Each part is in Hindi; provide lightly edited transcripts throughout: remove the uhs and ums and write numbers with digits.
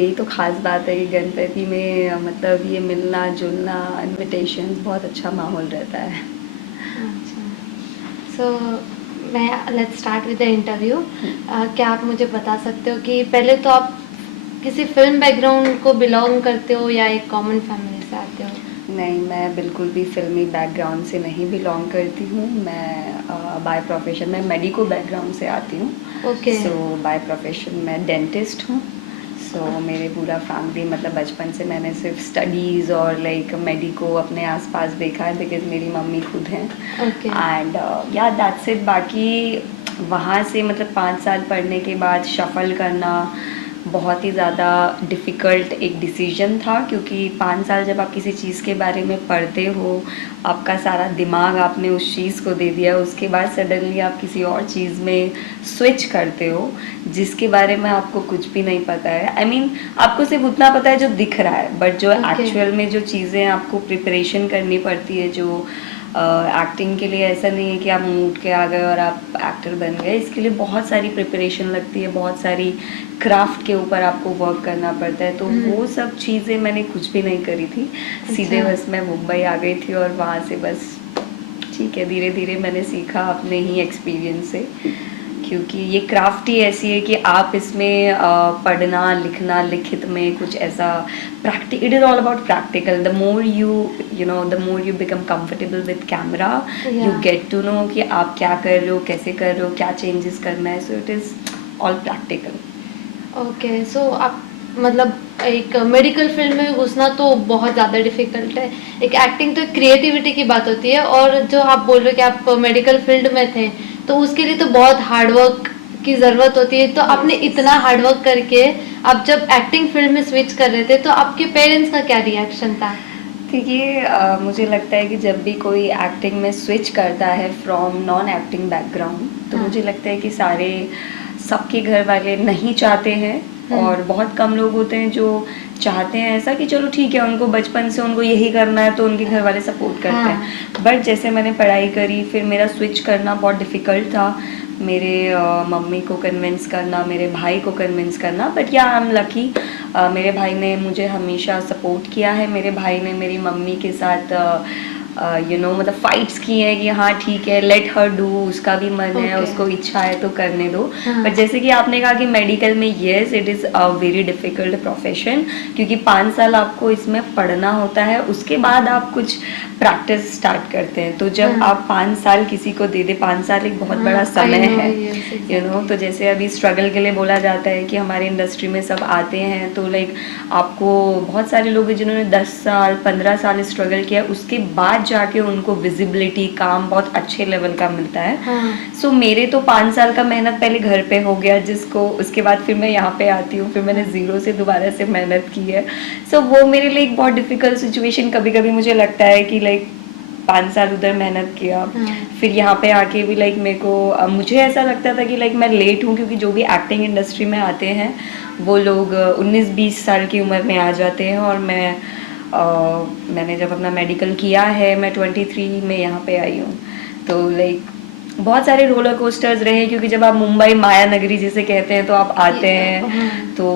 यही तो ख़ास बात है कि गणपति में मतलब ये मिलना जुलना इनविटेशन बहुत अच्छा माहौल रहता है। अच्छा। सो मैं let's start with the interview. क्या आप मुझे बता सकते हो कि पहले तो आप किसी फिल्म बैकग्राउंड को बिलोंग करते हो या एक कॉमन फैमिली से आते हो? नहीं, मैं बिल्कुल भी फ़िल्मी बैकग्राउंड से नहीं बिलॉन्ग करती हूँ। मैं बाय प्रोफ़ेशन मैं मेडिको बैकग्राउंड से आती हूँ। ओके। सो बाय प्रोफ़ेशन मैं डेंटिस्ट हूँ। सो मेरे पूरा फैमिली मतलब बचपन से मैंने सिर्फ स्टडीज़ और लाइक मेडिको अपने आसपास देखा है बिकॉज़ मेरी मम्मी खुद हैं। ओके। एंड या दैट्स इट। बाकी वहाँ से मतलब 5 साल पढ़ने के बाद शफ़ल करना बहुत ही ज़्यादा डिफ़िकल्ट एक डिसीजन था, क्योंकि 5 साल जब आप किसी चीज़ के बारे में पढ़ते हो, आपका सारा दिमाग आपने उस चीज़ को दे दिया, उसके बाद सडनली आप किसी और चीज़ में स्विच करते हो जिसके बारे में आपको कुछ भी नहीं पता है। आई मीन आपको सिर्फ उतना पता है जो दिख रहा है, बट जो ओके। एक्चुअल में जो चीज़ें आपको प्रिपरेशन करनी पड़ती है, जो एक्टिंग के लिए ऐसा नहीं है कि आप मुंह उठ के आ गए और आप एक्टर बन गए। इसके लिए बहुत सारी प्रिपरेशन लगती है, बहुत सारी क्राफ्ट के ऊपर आपको वर्क करना पड़ता है। तो वो सब चीज़ें मैंने कुछ भी नहीं करी थी। सीधे अच्छा। बस मैं मुंबई आ गई थी और वहाँ से बस ठीक है, धीरे धीरे मैंने सीखा अपने ही एक्सपीरियंस से, क्योंकि ये क्राफ्ट ही ऐसी है कि आप इसमें पढ़ना लिखना लिखित में कुछ ऐसा practice it is all about practical. The more the more you become comfortable with camera, you yeah. Get to know कि आप क्या कर रहे हो, कैसे कर रहे हो, क्या चेंजेस करना है। So it is all practical. Okay. So आप मतलब एक मेडिकल फील्ड में घुसना तो बहुत ज़्यादा डिफिकल्ट है। एक एक्टिंग तो क्रिएटिविटी की बात होती है, और जो आप बोल रहे हो कि आप मेडिकल फील्ड में थे, तो उसके लिए तो बहुत हार्डवर्क की ज़रूरत होती है। तो आपने इतना हार्डवर्क करके आप जब एक्टिंग फील्ड में स्विच कर रहे थे, तो आपके पेरेंट्स का क्या रिएक्शन था? देखिए, मुझे लगता है कि जब भी कोई एक्टिंग में स्विच करता है फ्रॉम नॉन एक्टिंग बैकग्राउंड, तो हाँ। मुझे लगता है कि सबके घर वाले नहीं चाहते हैं। और बहुत कम लोग होते हैं जो चाहते हैं ऐसा कि चलो ठीक है, उनको बचपन से उनको यही करना है तो उनके घर वाले सपोर्ट करते हाँ। हैं। बट जैसे मैंने पढ़ाई करी, फिर मेरा स्विच करना बहुत डिफ़िकल्ट था। मेरे मम्मी को कन्विंस करना, मेरे भाई को कन्विंस करना, बट या आई एम लकी, मेरे भाई ने मुझे हमेशा सपोर्ट किया है। मेरे भाई ने मेरी मम्मी के साथ मतलब फाइट्स की हैं कि हाँ ठीक है, लेट हर डू, उसका भी मन है, ओके। उसको इच्छा है तो करने दो। हाँ। बट जैसे कि आपने कहा कि मेडिकल में yes it is a very difficult profession, क्योंकि 5 साल आपको इसमें पढ़ना होता है, उसके बाद आप कुछ प्रैक्टिस स्टार्ट करते हैं। तो जब हाँ। आप 5 साल किसी को दे दे, 5 साल एक बहुत बड़ा हाँ, आई समय नो, है। यस, तो एग्जैक्टली। जैसे अभी स्ट्रगल के लिए बोला जाता है कि हमारे इंडस्ट्री में सब आते हैं तो लाइक आपको बहुत सारे लोग हैं जिन्होंने 10 साल 15 साल स्ट्रगल किया, उसके बाद जाके उनको विजिबिलिटी काम बहुत अच्छे लेवल का मिलता है। हाँ। सो मेरे तो 5 साल का मेहनत पहले घर पे हो गया, जिसको उसके बाद फिर मैं यहाँ पे आती हूँ, फिर मैंने ज़ीरो से दोबारा से मेहनत की है। सो वो मेरे लिए एक बहुत डिफ़िकल्ट सिचुएशन, कभी कभी मुझे लगता है कि लाइक 5 साल उधर मेहनत किया, हाँ। फिर यहाँ पे आके भी लाइक मेरे को मुझे ऐसा लगता था कि लाइक मैं लेट हूँ, क्योंकि जो भी एक्टिंग इंडस्ट्री में आते हैं वो लोग 19-20 साल की उम्र में आ जाते हैं, और मैंने जब अपना मेडिकल किया है मैं 23 में यहाँ पे आई हूँ। तो लाइक बहुत सारे रोलर कोस्टर्स रहे, क्योंकि जब आप मुंबई माया नगरी जिसे कहते हैं तो आप आते हैं हाँ। तो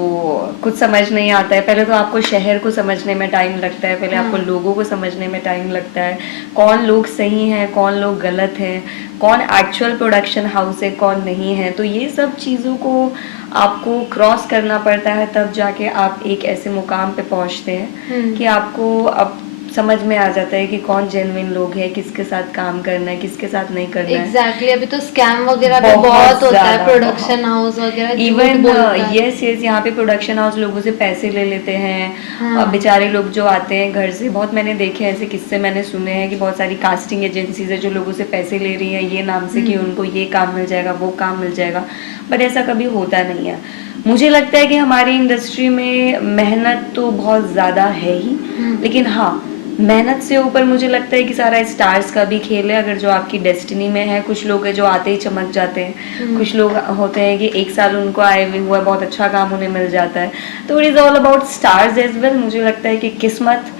कुछ समझ नहीं आता है। पहले तो आपको शहर को समझने में टाइम लगता है, पहले आपको हाँ। लोगों को समझने में टाइम लगता है, कौन लोग सही हैं कौन लोग गलत हैं, कौन एक्चुअल प्रोडक्शन हाउस है कौन नहीं है। तो ये सब चीज़ों को आपको क्रॉस करना पड़ता है, तब जाके आप एक ऐसे मुकाम पे पहुंचते हैं कि आपको अब समझ में आ जाता है कि कौन जेन्युइन लोग हैं, किसके साथ काम करना है, किसके साथ नहीं करना है। एग्जैक्टली। अभी तो स्कैम वगैरह भी बहुत बहुत होता है, ज़्यादा, प्रोडक्शन बहुत। हाउस वगैरह झूठ इवन बोलता है। यस यस, यहाँ पे प्रोडक्शन हाउस लोगों से पैसे ले लेते हैं। हाँ। बेचारे लोग जो आते हैं घर से, बहुत मैंने देखे हैं ऐसे किस्से, मैंने सुने हैं कि बहुत सारी कास्टिंग एजेंसीज है जो लोगों से पैसे ले रही हैं ये नाम से कि उनको ये काम मिल जाएगा वो काम मिल जाएगा, बट ऐसा कभी होता नहीं है। मुझे लगता है कि हमारी इंडस्ट्री में मेहनत तो बहुत ज़्यादा है ही, लेकिन हाँ, मेहनत से ऊपर मुझे लगता है कि सारा स्टार्स का भी खेल है। अगर जो आपकी डेस्टिनी में है, कुछ लोग हैं जो आते ही चमक जाते हैं, कुछ लोग होते हैं कि 1 साल उनको आए हुए हुआ बहुत अच्छा काम उन्हें मिल जाता है। तो it is all about stars as well. मुझे लगता है कि किस्मत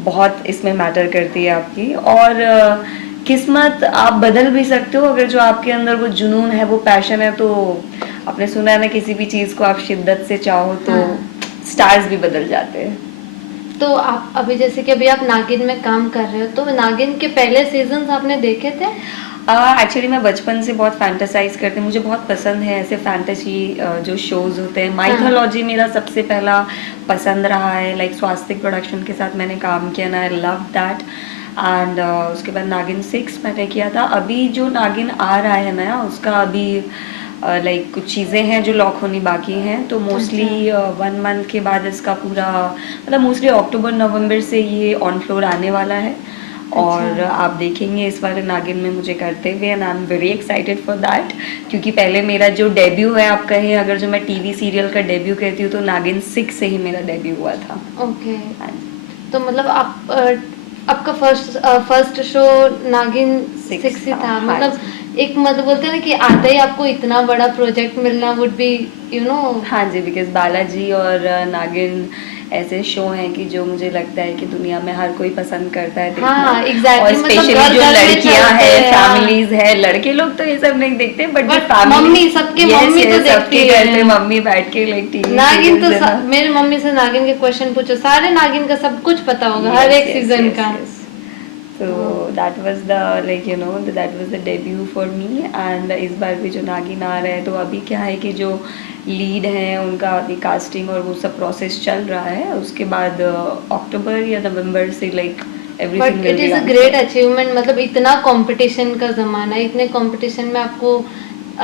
बहुत इसमें मैटर करती है आपकी, और किस्मत आप बदल भी सकते हो अगर जो आपके अंदर वो जुनून है, वो पैशन है। तो आपने सुना है ना, किसी भी चीज़ को आप शिद्दत से चाहो तो हाँ। स्टार्स भी बदल जाते हैं। तो आप अभी जैसे कि अभी आप नागिन में काम कर रहे हो, तो नागिन के पहले सीजन्स आपने देखे थे? एक्चुअली मैं बचपन से बहुत फैंटेसाइज करती हूँ, मुझे बहुत पसंद है ऐसे फैंटेसी जो शोज होते हैं। माइथोलॉजी मेरा सबसे पहला पसंद रहा है, लाइक स्वास्तिक प्रोडक्शन के साथ मैंने काम किया ना, आई लव दैट। एंड उसके बाद नागिन 6 मैंने किया था। अभी जो नागिन आ रहा है नया, उसका अभी लाइक कुछ चीज़ें हैं जो लॉक होनी बाकी हैं, तो मोस्टली 1 मंथ के बाद इसका पूरा, मतलब मोस्टली अक्टूबर नवंबर से ये ऑन फ्लोर आने वाला है। और आप देखेंगे इस वाले नागिन में मुझे करते हुए, and I am very excited for that, क्योंकि पहले मेरा जो डेब्यू है, आप कहें अगर जो मैं टीवी सीरियल का डेब्यू कहती हूँ, तो नागिन 6 से ही मेरा डेब्यू हुआ था। ओके। हाँ जी। तो मतलब आप आपका फर्स्ट शो नागिन 6 ही था, हाँ मतलब जी। एक मतलब बोलते हैं ना कि आते ही आपको इतना बड़ा प्रोजेक्ट मिलना वुड बी हाँ जी, बिकॉज बालाजी और नागिन ऐसे शो हैं कि जो मुझे लगता है कि दुनिया में हर कोई पसंद करता है देखना। हाँ एग्जैक्टली, और मतलब स्पेशली घर जो घर में लड़कियां चलते हैं, हैं, हाँ। फैमिलीज है, लड़के लोग तो ये सब नहीं देखते, बट जो बट फैमिली, मम्मी, सबके मम्मी तो देखती सबके घर पे है मम्मी बैठ के लाइक टीवी नागिन। तो सीरियल्स है ना। मेरी मम्मी से नागिन के क्वेश्चन पूछो, सारे नागिन का सब कुछ पता होगा, हर एक सीजन का। So that was the, like you know, that was the debut for me। and इस बार भी जो नागिन आ रहा है, तो अभी क्या है कि जो लीड हैं उनका अभी कास्टिंग और वो सब प्रोसेस चल रहा है। उसके बाद अक्टूबर या नवंबर से like everything but will it be is a on. Great achievement, मतलब इतना कंपटीशन का जमाना है, इतने कंपटीशन में आपको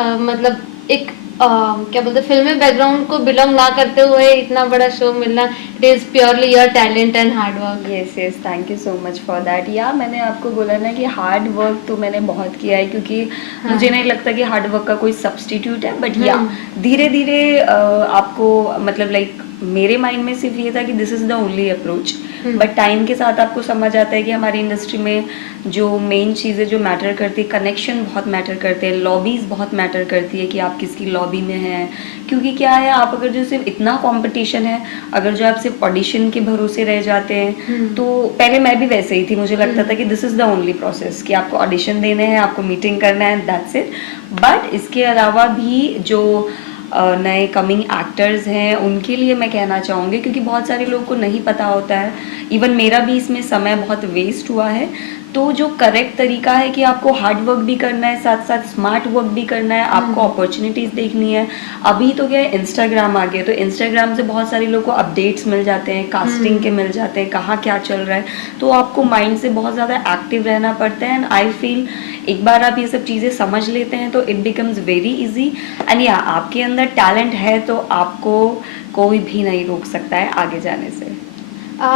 मतलब एक क्या बोलते हैं, फिल्मी बैकग्राउंड को बिलोंग ना करते हुए इतना बड़ा शो मिलना, it is purely your talent and hard work. Yes, thank you so much for that. या मैंने आपको बोला ना कि हार्ड वर्क तो मैंने बहुत किया है, क्योंकि मुझे नहीं लगता कि हार्ड वर्क का कोई सब्स्टिट्यूट है। बट या धीरे धीरे आपको, मतलब लाइक मेरे माइंड में सिर्फ ये था कि this is the only approach, but time के साथ आपको समझ आता है कि हमारी इंडस्ट्री में जो मेन चीज़ें जो मैटर करती है, कनेक्शन बहुत मैटर करते हैं, लॉबीज़ बहुत मैटर करती है कि आप किसकी लॉबी में हैं। क्योंकि क्या है, आप अगर जो सिर्फ इतना कंपटीशन है, अगर जो आप सिर्फ ऑडिशन के भरोसे रह जाते हैं, तो पहले मैं भी वैसे ही थी, मुझे लगता था कि this is the only process, कि आपको ऑडिशन देने हैं, आपको मीटिंग करना है, दैट्स इट। बट इसके अलावा भी जो नए कमिंग एक्टर्स हैं उनके लिए मैं कहना चाहूँगी, क्योंकि बहुत सारे लोगों को नहीं पता होता है, इवन मेरा भी इसमें समय बहुत वेस्ट हुआ है। तो जो करेक्ट तरीका है कि आपको हार्ड वर्क भी करना है, साथ साथ स्मार्ट वर्क भी करना है, आपको अपॉर्चुनिटीज़ देखनी है। अभी तो क्या है, इंस्टाग्राम आ गया, तो इंस्टाग्राम से बहुत सारे लोगों को अपडेट्स मिल जाते हैं, कास्टिंग के मिल जाते हैं, कहाँ क्या चल रहा है, तो आपको माइंड से बहुत ज़्यादा एक्टिव रहना पड़ता है। एंड आई फील एक बार आप ये सब चीज़ें समझ लेते हैं तो it becomes very easy. And या आपके अंदर टैलेंट है तो आपको कोई भी नहीं रोक सकता है आगे जाने से।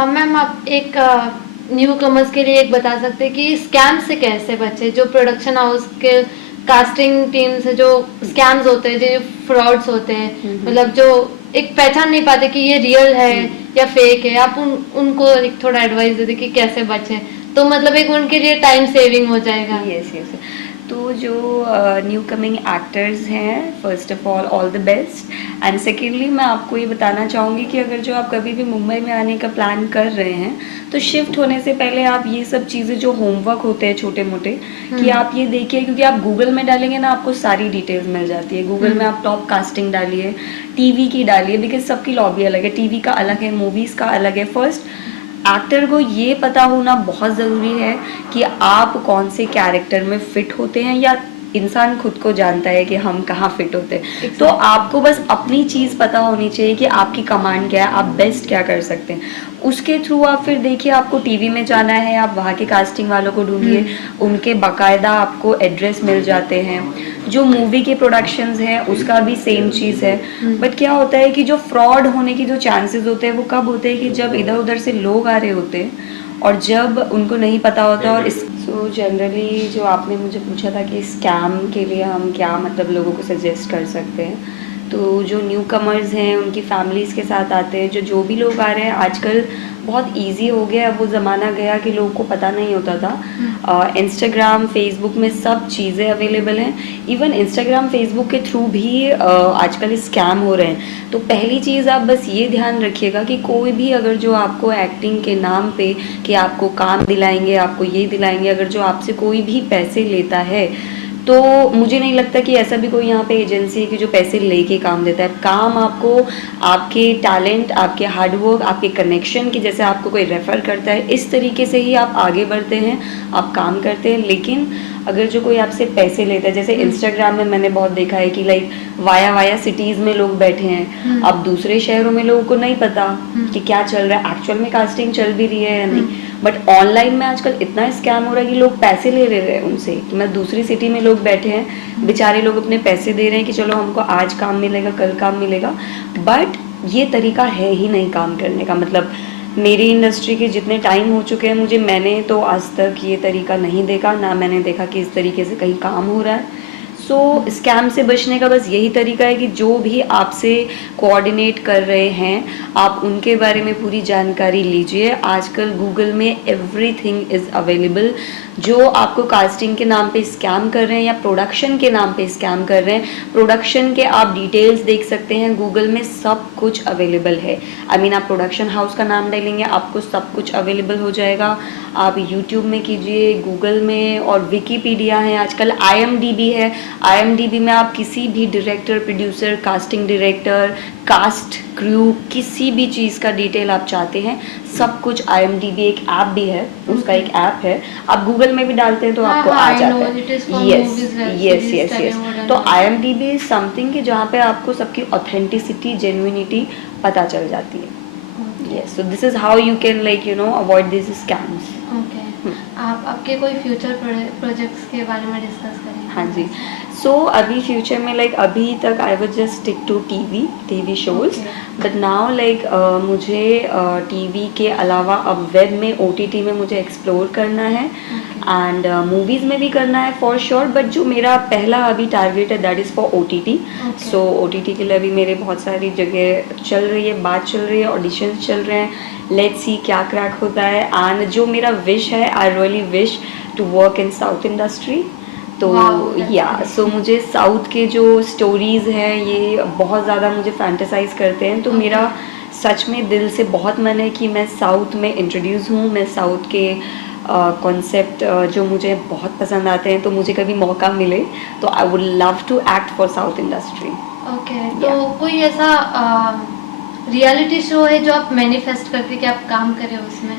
मैम आप एक न्यू कमर्स के लिए एक बता सकते हैं कि स्कैम से कैसे बचे, जो प्रोडक्शन हाउस के कास्टिंग टीम से जो स्कैम्स होते हैं, जो फ्रॉड्स होते हैं, मतलब जो एक पहचान नहीं पाते कि ये रियल है या फेक है, आप उनको एक थोड़ा एडवाइस दे दें कि कैसे बचे, तो मतलब एक उनके लिए टाइम सेविंग हो जाएगा। यस, तो जो न्यू कमिंग एक्टर्स हैं, first of all the best. And secondly मैं आपको ये बताना चाहूँगी कि अगर जो आप कभी भी मुंबई में आने का प्लान कर रहे हैं, तो शिफ्ट होने से पहले आप ये सब चीज़ें जो होमवर्क होते हैं छोटे मोटे, कि आप ये देखिए, क्योंकि आप गूगल में डालेंगे ना, आपको सारी डिटेल्स मिल जाती है। गूगल में आप टॉप कास्टिंग डालिए, टीवी की डालिए, बिकॉज सबकी लॉबी अलग है, टीवी का अलग है, मूवीज़ का अलग है। फर्स्ट एक्टर को ये पता होना बहुत ज़रूरी है कि आप कौन से कैरेक्टर में फिट होते हैं, या इंसान खुद को जानता है कि हम कहाँ फिट होते हैं। तो आपको बस अपनी चीज़ पता होनी चाहिए कि आपकी कमांड क्या है, आप बेस्ट क्या कर सकते हैं, उसके थ्रू आप फिर देखिए। आपको टीवी में जाना है, आप वहाँ के कास्टिंग वालों को ढूंढिए, उनके बाकायदा आपको एड्रेस मिल जाते हैं। जो मूवी के प्रोडक्शंस हैं उसका भी सेम चीज़ है। बट क्या होता है कि जो फ्रॉड होने की जो चांसेस होते हैं वो कब होते हैं, कि जब इधर उधर से लोग आ रहे होते हैं और जब उनको नहीं पता होता। और इस जनरली जो आपने मुझे पूछा था कि स्कैम के लिए हम क्या मतलब लोगों को सजेस्ट कर सकते हैं, तो जो न्यू कमर्स हैं उनकी फैमिलीज़ के साथ आते हैं, जो भी लोग आ रहे हैं, आजकल बहुत इजी हो गया है। वो ज़माना गया कि लोगों को पता नहीं होता था। इंस्टाग्राम फेसबुक में सब चीज़ें अवेलेबल हैं। इवन इंस्टाग्राम फेसबुक के थ्रू भी आजकल स्कैम हो रहे हैं। तो पहली चीज़ आप बस ये ध्यान रखिएगा कि कोई भी अगर जो आपको एक्टिंग के नाम पे कि आपको काम दिलाएंगे, आपको ये दिलाएंगे, अगर जो आपसे कोई भी पैसे लेता है, तो मुझे नहीं लगता कि ऐसा भी कोई यहाँ पे एजेंसी है कि जो पैसे लेके काम देता है। काम आपको आपके टैलेंट, आपके हार्डवर्क, आपके कनेक्शन की, जैसे आपको कोई रेफ़र करता है, इस तरीके से ही आप आगे बढ़ते हैं, आप काम करते हैं। लेकिन अगर जो कोई आपसे पैसे लेता है, जैसे इंस्टाग्राम में मैंने बहुत देखा है कि लाइक वाया सिटीज़ में लोग बैठे हैं, अब दूसरे शहरों में लोगों को नहीं पता कि क्या चल रहा है, एक्चुअल में कास्टिंग चल भी रही है या नहीं। बट ऑनलाइन में आजकल इतना स्कैम हो रहा है कि लोग पैसे ले रहे हैं उनसे, कि मैं दूसरी सिटी में लोग बैठे हैं, बेचारे लोग अपने पैसे दे रहे हैं कि चलो हमको आज काम मिलेगा, कल काम मिलेगा। बट ये तरीका है ही नहीं काम करने का। मतलब मेरी इंडस्ट्री के जितने टाइम हो चुके हैं मुझे, मैंने तो आज तक ये तरीका नहीं देखा, ना मैंने देखा कि इस तरीके से कहीं काम हो रहा है। सो स्कैम से बचने का बस यही तरीका है कि जो भी आपसे कोऑर्डिनेट कर रहे हैं, आप उनके बारे में पूरी जानकारी लीजिए। आजकल गूगल में एवरीथिंग इज़ अवेलेबल। जो आपको कास्टिंग के नाम पे स्कैम कर रहे हैं या प्रोडक्शन के नाम पे स्कैम कर रहे हैं, प्रोडक्शन के आप डिटेल्स देख सकते हैं गूगल में, सब कुछ अवेलेबल है। आई मीन आप प्रोडक्शन हाउस का नाम डालेंगे, आपको सब कुछ अवेलेबल हो जाएगा। आप यूट्यूब में कीजिए, गूगल में, और विकीपीडिया है आजकल, IMDb है। IMDb में आप किसी भी director, producer, casting director, cast, crew, किसी भी चीज़ का डिटेल आप चाहते हैं, सब कुछ IMDb, एक ऐप भी है, उसका एक ऐप है, आप गूगल में भी डालते हैं तो आपको आ जाता है। यस। तो IMDb इज समथिंग कि जहाँ पे आपको सबकी ऑथेंटिसिटी, जेन्युइनिटी पता चल जाती है। Yes, so this is how you can, like, you know, avoid these scams. Okay, आप आपके कोई फ्यूचर प्रोजेक्ट्स के बारे में डिस्कस करें? हाँ जी। सो अभी फ्यूचर में, लाइक अभी तक I would just stick to TV shows, but now like मुझे टीवी के अलावा अब वेब में, OTT में मुझे एक्सप्लोर करना है, एंड मूवीज़ में भी करना है फॉर श्योर। बट जो मेरा पहला अभी टारगेट है that is for OTT। So OTT के लिए अभी मेरे बहुत सारी जगह चल रही है, बात चल रही है, ऑडिशंस चल रहे हैं। लेट्स सी क्या क्रैक होता है। एंड जो मेरा विश है, I really wish to work in south industry. तो या सो मुझे साउथ के जो स्टोरीज़ हैं ये बहुत ज़्यादा मुझे फैंटेसाइज करते हैं। तो मेरा सच में दिल से बहुत मन है कि मैं साउथ में इंट्रोड्यूस हूँ, मैं साउथ के कॉन्सेप्ट जो मुझे बहुत पसंद आते हैं, तो मुझे कभी मौका मिले तो I would love to act for south industry. Okay, तो कोई ऐसा रियलिटी शो है जो आप मैनिफेस्ट करते कि आप काम करें उसमें?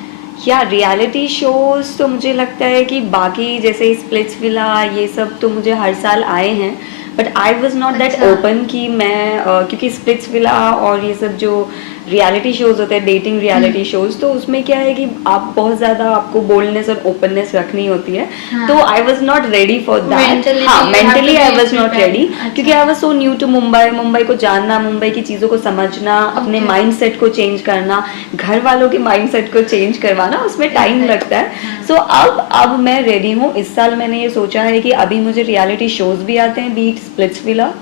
या रियलिटी शोज़ तो मुझे लगता है कि बाकी जैसे स्प्लिट्सविला ये सब तो मुझे हर साल आए हैं, but I was not that open कि मैं क्योंकि स्प्लिट्सविला और ये सब जो रियलिटी शोज़ होते हैं, डेटिंग रियलिटी शोज़, तो उसमें क्या है कि आप बहुत ज़्यादा आपको बोल्डनेस और ओपननेस रखनी होती है। तो I was not ready for that. हाँ, mentally I was not ready, क्योंकि I was so new to Mumbai को जानना, मुंबई की चीज़ों को समझना, अपने माइंड सेट को चेंज करना, घर वालों के माइंड सेट को चेंज करवाना, उसमें टाइम लगता है। सो अब मैं रेडी हूँ। इस साल मैंने ये सोचा है कि अभी मुझे रियलिटी शोज़ भी आते हैं, बीट स्प्लिट्सविला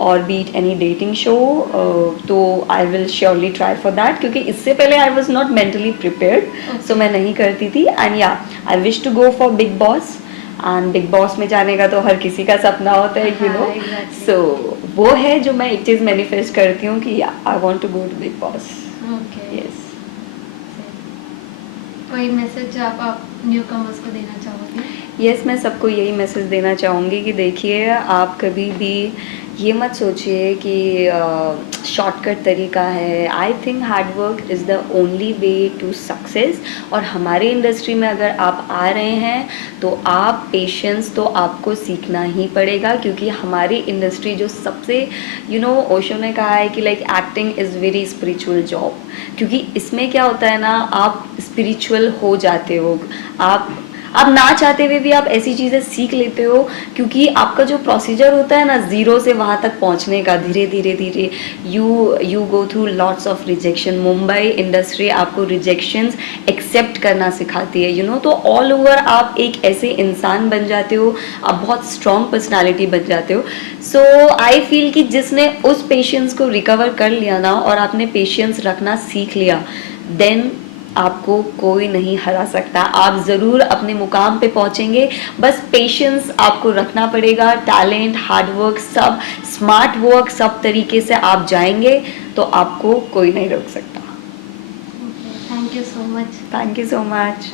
और बीट एनी डेटिंग शो, तो I will surely try for that, क्योंकि इससे पहले I was not mentally prepared, so मैं नहीं करती थी। And yeah I wish to go for Bigg Boss, and Bigg Boss में जाने का तो हर किसी का सपना होता है, यू नो। सो वो है जो मैं एक चीज़ मैनिफेस्ट करती हूँ कि I want to go to Bigg Boss. Yes. कोई मैसेज जो आप न्यू कमर्स को देना चाहोगे? यस, मैं सबको यही मैसेज देना चाहूँगी कि देखिए, आप कभी भी ये मत सोचिए कि शॉर्टकट तरीका है। I think hard work is the only way to success. और हमारी इंडस्ट्री में अगर आप आ रहे हैं तो आप पेशेंस तो आपको सीखना ही पड़ेगा, क्योंकि हमारी इंडस्ट्री जो सबसे ओशो ने कहा है कि like acting is very spiritual job, क्योंकि इसमें क्या होता है ना, आप स्पिरिचुअल हो जाते हो, आप ना चाहते हुए भी आप ऐसी चीज़ें सीख लेते हो, क्योंकि आपका जो प्रोसीजर होता है ना ज़ीरो से वहाँ तक पहुँचने का, धीरे धीरे you go through lots of rejection. Mumbai industry आपको रिजेक्शंस एक्सेप्ट करना सिखाती है, तो ऑल ओवर आप एक ऐसे इंसान बन जाते हो, आप बहुत स्ट्रॉन्ग पर्सनालिटी बन जाते हो। सो आई फील कि जिसने उस पेशेंस को रिकवर कर लिया ना, और आपने पेशेंस रखना सीख लिया, देन आपको कोई नहीं हरा सकता। आप ज़रूर अपने मुकाम पे पहुंचेंगे, बस पेशेंस आपको रखना पड़ेगा। टैलेंट, हार्डवर्क, सब स्मार्ट वर्क, सब तरीके से आप जाएंगे तो आपको कोई नहीं रोक सकता। Thank you so much. Thank you so much.